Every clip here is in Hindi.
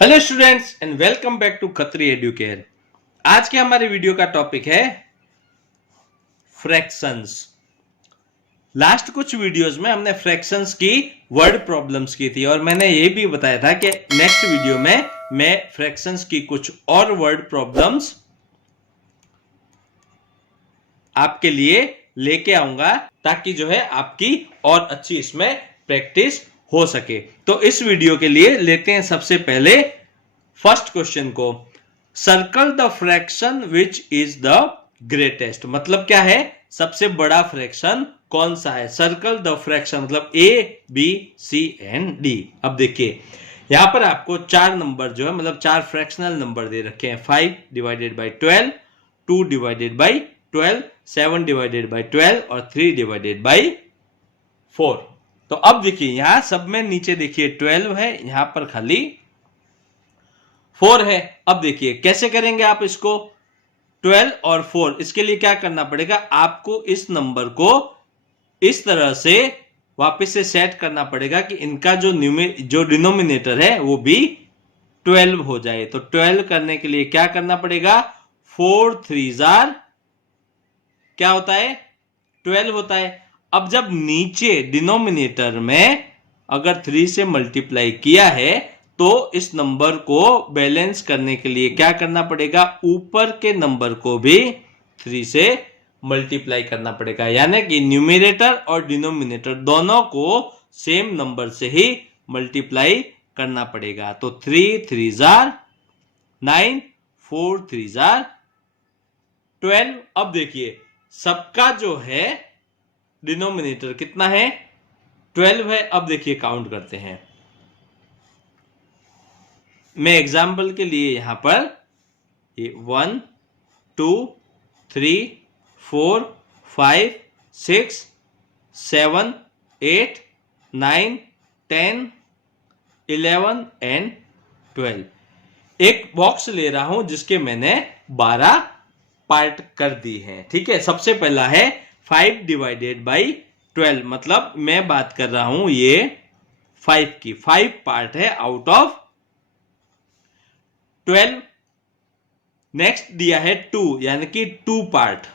Hello students and welcome back to Khatri Educare. आज के हमारे वीडियो का टॉपिक है फ्रैक्शंस। लास्ट कुछ वीडियोस में हमने फ्रैक्शंस की वर्ड प्रॉब्लम्स की थी और मैंने ये भी बताया था कि नेक्स्ट वीडियो में मैं फ्रैक्शंस की कुछ और वर्ड प्रॉब्लम्स आपके लिए लेके आऊंगा ताकि जो है आपकी और अच्छी इसमें प्रैक्टिस हो सके। तो इस वीडियो के लिए लेते हैं सबसे पहले फर्स्ट क्वेश्चन को। Circle the fraction which is the greatest, मतलब क्या है, सबसे बड़ा फ्रैक्शन कौन सा है। सर्कल द फ्रैक्शन मतलब A B C and D. अब देखिए यहां पर आपको चार नंबर जो है मतलब चार फ्रैक्शनल नंबर दे रखे हैं। 5 divided by 12, 2 divided by 12, 7 divided by 12 और 3 डिवाइडेड बाई 4। तो अब देखिए यहां सब में नीचे देखिए 12 है, यहां पर खाली 4 है। अब देखिए कैसे करेंगे आप इसको, 12 और 4, इसके लिए क्या करना पड़ेगा, आपको इस नंबर को इस तरह से वापस से सेट करना पड़ेगा कि इनका जो डिनोमिनेटर है वो भी 12 हो जाए। तो 12 करने के लिए क्या करना पड़ेगा, 4 3 क्या होता है, 12 होता है। अब जब नीचे डिनोमिनेटर में अगर 3 से मल्टीप्लाई किया है तो इस नंबर को बैलेंस करने के लिए क्या करना पड़ेगा, ऊपर के नंबर को भी 3 से मल्टीप्लाई करना पड़ेगा। यानी कि न्यूमरेटर और डिनोमिनेटर दोनों को सेम नंबर से ही मल्टीप्लाई करना पड़ेगा। तो 3 3 9, 4 3 12। अब देखिए सबका जो है डिनोमिनेटर कितना है, 12 है। अब देखिए काउंट करते हैं। मैं एग्जाम्पल के लिए यहां पर 1 2 3 4 5 6 7 8 9 10 11 एंड 12 एक बॉक्स ले रहा हूं जिसके मैंने 12 पार्ट कर दी है। ठीक है, सबसे पहला है 5 डिवाइडेड बाई 12, मतलब मैं बात कर रहा हूं ये 5 की, 5 पार्ट है आउट ऑफ 12। नेक्स्ट दिया है 2 यानी कि 2 पार्ट,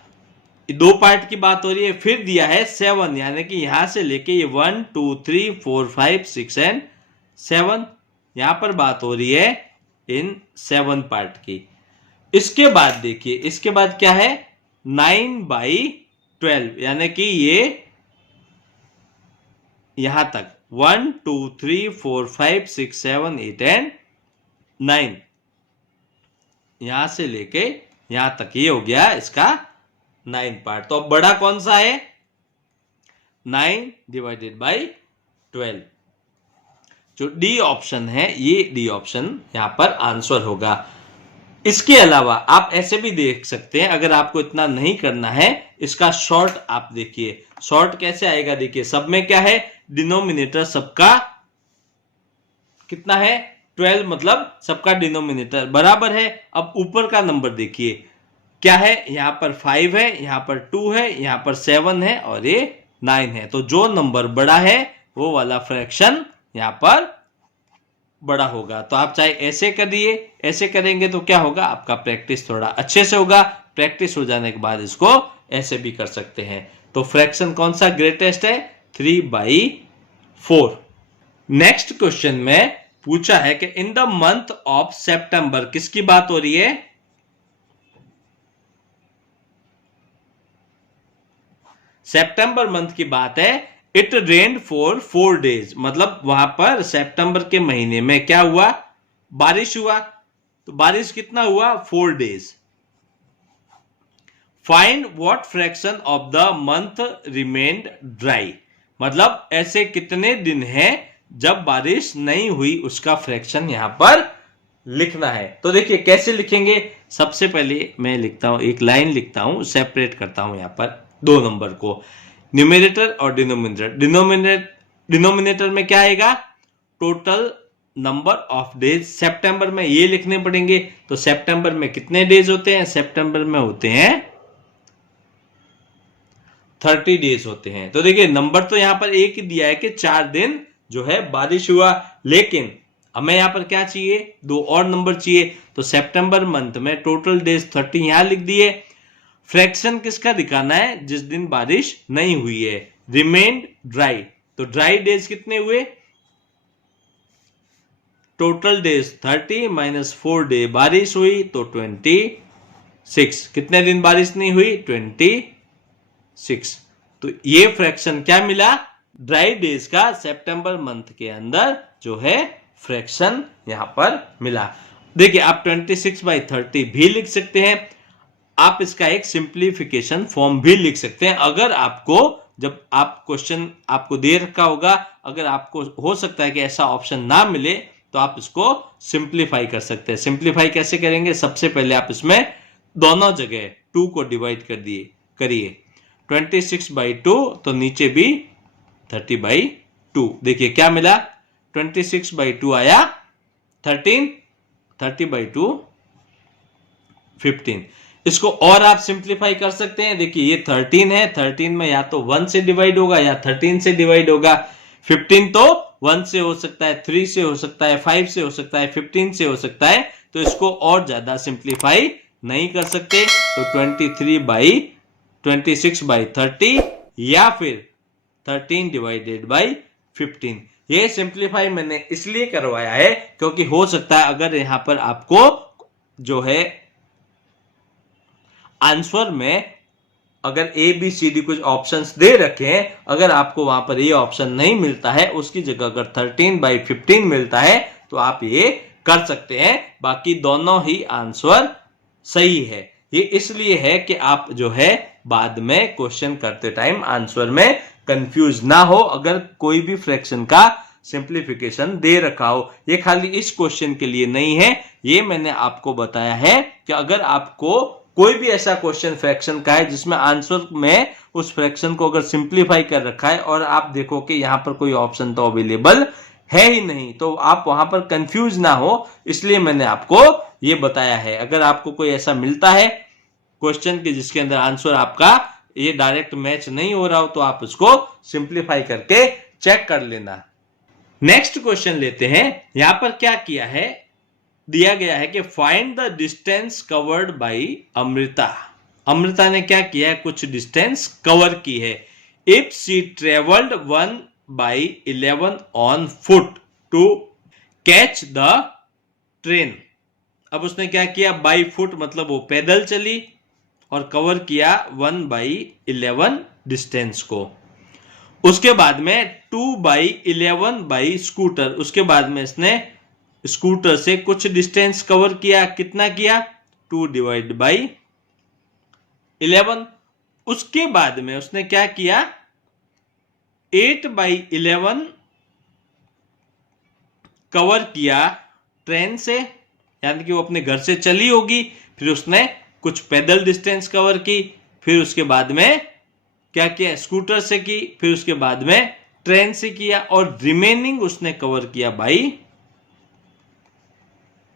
2 पार्ट की बात हो रही है। फिर दिया है 7 यानी कि यहां से लेके ये 1 2 3 4 5 6 एंड 7, यहां पर बात हो रही है इन 7 पार्ट की। इसके बाद देखिए इसके बाद क्या है, 9/12 यानी कि ये यहां तक 1 2 3 4 5 6 7 8 एंड 9, यहां से लेके यहां तक ये हो गया इसका 9 पार्ट। तो अब बड़ा कौन सा है, 9 डिवाइडेड बाई 12। जो डी ऑप्शन है ये डी ऑप्शन यहां पर आंसर होगा। इसके अलावा आप ऐसे भी देख सकते हैं, अगर आपको इतना नहीं करना है इसका शॉर्ट आप देखिए। शॉर्ट कैसे आएगा, देखिए सब में क्या है, डिनोमिनेटर सबका कितना है 12, मतलब सबका डिनोमिनेटर बराबर है। अब ऊपर का नंबर देखिए क्या है, यहां पर 5 है, यहां पर 2 है, यहां पर 7 है और ये 9 है। तो जो नंबर बड़ा है वो वाला फ्रैक्शन यहां पर बड़ा होगा। तो आप चाहे ऐसे करिए, ऐसे करेंगे तो क्या होगा, आपका प्रैक्टिस थोड़ा अच्छे से होगा। प्रैक्टिस हो जाने के बाद इसको ऐसे भी कर सकते हैं। तो फ्रैक्शन कौन सा ग्रेटेस्ट है, 3/4। नेक्स्ट क्वेश्चन में पूछा है कि इन द मंथ ऑफ सितंबर, किसकी बात हो रही है, सितंबर मंथ की बात है। इट रेन्ड फॉर 4 days, मतलब वहां पर सितंबर के महीने में क्या हुआ, बारिश हुआ। तो बारिश कितना हुआ, 4 days। Find what fraction of the month remained dry, मतलब ऐसे कितने दिन हैं जब बारिश नहीं हुई, उसका फ्रैक्शन यहां पर लिखना है। तो देखिए कैसे लिखेंगे, सबसे पहले मैं लिखता हूं, एक लाइन लिखता हूं, सेपरेट करता हूं यहां पर दो नंबर को, न्यूमरेटर और डिनोमिनेटर। डिनोमिनेटर में क्या आएगा, टोटल नंबर ऑफ डेज। सितंबर में ये लिखने पड़ेंगे। तो सितंबर में कितने डेज होते हैं, सितंबर में होते हैं 30 डेज होते हैं। तो देखिए नंबर तो यहां पर एक ही दिया है कि 4 दिन जो है बारिश हुआ, लेकिन हमें यहाँ पर क्या चाहिए, 2 और नंबर चाहिए। तो सितंबर मंथ में टोटल डेज 30 यहां लिख दिए। फ्रैक्शन किसका दिखाना है, जिस दिन बारिश नहीं हुई है। रिमेन्ड ड्राई, तो ड्राई डेज कितने हुए, टोटल डेज 30 माइनस 4 डे बारिश हुई तो 26। कितने दिन बारिश नहीं हुई, 26। तो ये फ्रैक्शन क्या मिला, ड्राई डेज का सितंबर मंथ के अंदर जो है फ्रैक्शन यहां पर मिला। देखिए आप 26/30 भी लिख सकते हैं, आप इसका एक सिंप्लीफिकेशन फॉर्म भी लिख सकते हैं। अगर आपको, जब आप क्वेश्चन आपको दे रखा होगा, अगर आपको हो सकता है कि ऐसा ऑप्शन ना मिले, तो आप इसको सिंप्लीफाई कर सकते हैं। सिंप्लीफाई कैसे करेंगे, सबसे पहले आप इसमें दोनों जगह 2 को डिवाइड कर दिए करिए, 26/2 तो नीचे भी 30/2। देखिए क्या मिला, 26/2 आया 13, 30/2 15। इसको और आप सिंप्लीफाई कर सकते हैं। देखिए ये 13 है, 13 में या तो 1 से डिवाइड होगा या 13 से डिवाइड होगा। 15 तो 1 से हो सकता है, 3 से हो सकता है, 5 से हो सकता है, 15 से हो सकता है। तो इसको और ज्यादा सिंप्लीफाई नहीं कर सकते। तो 26/30 या फिर 13/15। ये सिंप्लीफाई मैंने इसलिए करवाया है क्योंकि हो सकता है अगर यहां पर आपको जो है आंसर में अगर ए बी सी डी कुछ ऑप्शंस दे रखे हैं, अगर आपको वहां पर ये ऑप्शन नहीं मिलता है, उसकी जगह अगर 13/15 मिलता है तो आप ये कर सकते हैं। बाकी दोनों ही आंसर सही है। ये इसलिए है कि आप जो है बाद में क्वेश्चन करते टाइम आंसर में कंफ्यूज ना हो, अगर कोई भी फ्रैक्शन का सिंप्लीफिकेशन दे रखा हो। ये खाली इस क्वेश्चन के लिए नहीं है, ये मैंने आपको बताया है कि अगर आपको कोई भी ऐसा क्वेश्चन फ्रैक्शन का है जिसमें आंसर में उस फ्रैक्शन को अगर सिंप्लीफाई कर रखा है और आप देखो कि यहां पर कोई ऑप्शन तो अवेलेबल है ही नहीं, तो आप वहां पर कंफ्यूज ना हो, इसलिए मैंने आपको ये बताया है। अगर आपको कोई ऐसा मिलता है क्वेश्चन के जिसके अंदर आंसर आपका ये डायरेक्ट मैच नहीं हो रहा हो, तो आप उसको सिंप्लीफाई करके चेक कर लेना। नेक्स्ट क्वेश्चन लेते हैं। यहां पर क्या किया है, दिया गया है कि find the distance covered by Amrita. Amrita ने क्या किया है, कुछ डिस्टेंस कवर की है। If she travelled 1/11 on foot to catch the train. अब उसने क्या किया, बाई फुट मतलब वो पैदल चली और कवर किया 1/11 डिस्टेंस को। उसके बाद में 2/11 बाई स्कूटर, उसके बाद में इसने स्कूटर से कुछ डिस्टेंस कवर किया। कितना किया, 2/11। उसके बाद में उसने क्या किया, 8/11 कवर किया ट्रेन से, यानी कि वो अपने घर से चली होगी, फिर उसने कुछ पैदल डिस्टेंस कवर की, फिर उसके बाद में क्या किया, स्कूटर से की, फिर उसके बाद में ट्रेन से किया, और रिमेनिंग उसने कवर किया बाई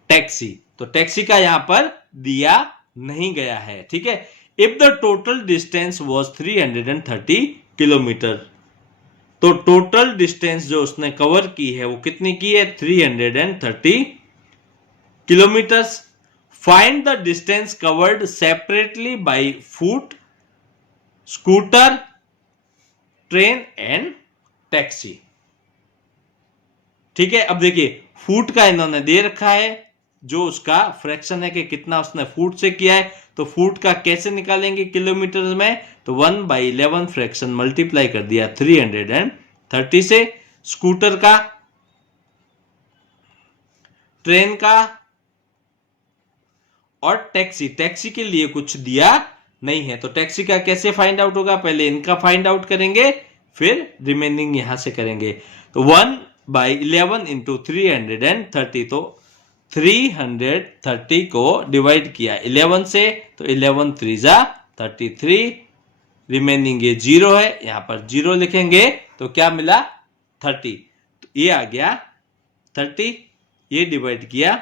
टैक्सी। तो टैक्सी का यहां पर दिया नहीं गया है, ठीक है। If the total distance was 330 kilometre, तो टोटल डिस्टेंस जो उसने कवर की है वो कितनी की है, 330 kilometres. Find the distance covered separately by foot, scooter, train and taxi. ठीक है, अब देखिए फुट का इन्होंने दे रखा है, जो उसका फ्रैक्शन है कि कितना उसने फुट से किया है। तो फुट का कैसे निकालेंगे किलोमीटर में, तो 1/11 फ्रैक्शन मल्टीप्लाई कर दिया 330 से। स्कूटर का, ट्रेन का और टैक्सी के लिए कुछ दिया नहीं है, तो टैक्सी का कैसे फाइंड आउट होगा, पहले इनका फाइंड आउट करेंगे फिर रिमेनिंग यहां से करेंगे। तो 1/11 इंटू 330, तो 330 को डिवाइड किया 11 से, तो 11 3 33, रिमेनिंग ये 0 है, यहां पर 0 लिखेंगे, तो क्या मिला 30। तो ये आ गया 30, ये डिवाइड किया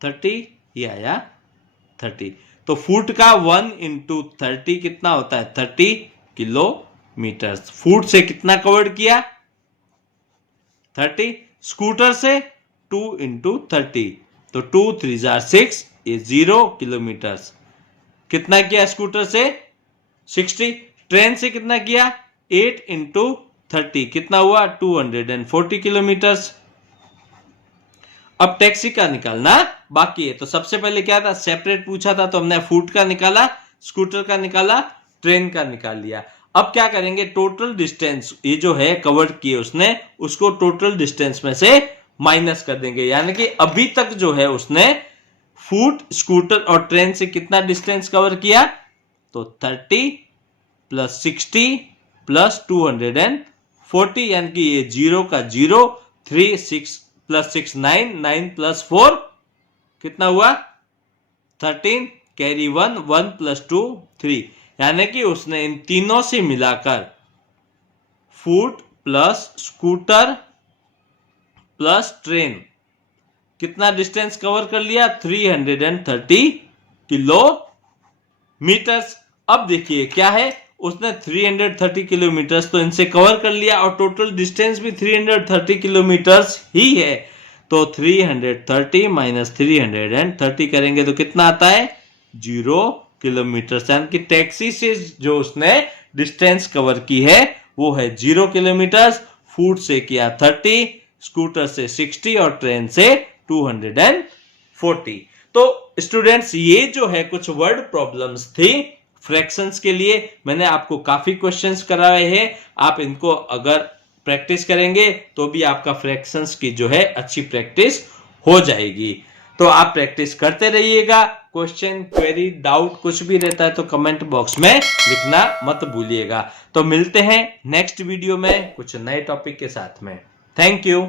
30, ये आया 30। तो फुट का 1 इंटू 30 कितना होता है, 30 किलोमीटर। फुट से कितना कवर्ड किया, 30। स्कूटर से 2 इंटू 30, तो 2 3 जार 6, ये 0 किलोमीटर। कितना किया स्कूटर से 60, ट्रेन से कितना किया 8 इंटू 30, कितना हुआ 240 किलोमीटर। अब टैक्सी का निकालना बाकी है। तो सबसे पहले क्या था, सेपरेट पूछा था तो हमने फुट का निकाला, स्कूटर का निकाला, ट्रेन का निकाल लिया। अब क्या करेंगे, टोटल डिस्टेंस ये जो है कवर किए उसने, उसको टोटल डिस्टेंस में से माइनस कर देंगे। यानी कि अभी तक जो है उसने फुट, स्कूटर और ट्रेन से कितना डिस्टेंस कवर किया, तो 30 प्लस 60 प्लस 240, यानी कि ये 0 का 0, 3 6 प्लस 6 9, 9 प्लस 4 कितना हुआ 13, कैरी 1, 1 प्लस 2 3, यानी कि उसने इन तीनों से मिलाकर foot plus scooter plus train कितना डिस्टेंस कवर कर लिया 330 किलोमीटर्स। अब देखिए क्या है, उसने 330 किलोमीटर्स तो इनसे कवर कर लिया और टोटल डिस्टेंस भी 330 किलोमीटर्स ही है। तो 330 माइनस 330 करेंगे तो कितना आता है 0 किलोमीटर। यानी कि टैक्सी से जो उसने डिस्टेंस कवर की है वो है 0 किलोमीटर, फुट से किया 30, स्कूटर से 60 और ट्रेन से 240। तो स्टूडेंट्स ये जो है कुछ वर्ड प्रॉब्लम्स थी फ्रैक्शंस के लिए। मैंने आपको काफी क्वेश्चंस कराए हैं, आप इनको अगर प्रैक्टिस करेंगे तो भी आपका फ्रैक्शंस की जो है अच्छी प्रैक्टिस हो जाएगी। तो आप प्रैक्टिस करते रहिएगा। क्वेश्चन, क्वेरी, डाउट कुछ भी रहता है तो कमेंट बॉक्स में लिखना मत भूलिएगा। तो मिलते हैं नेक्स्ट वीडियो में कुछ नए टॉपिक के साथ में। Thank you.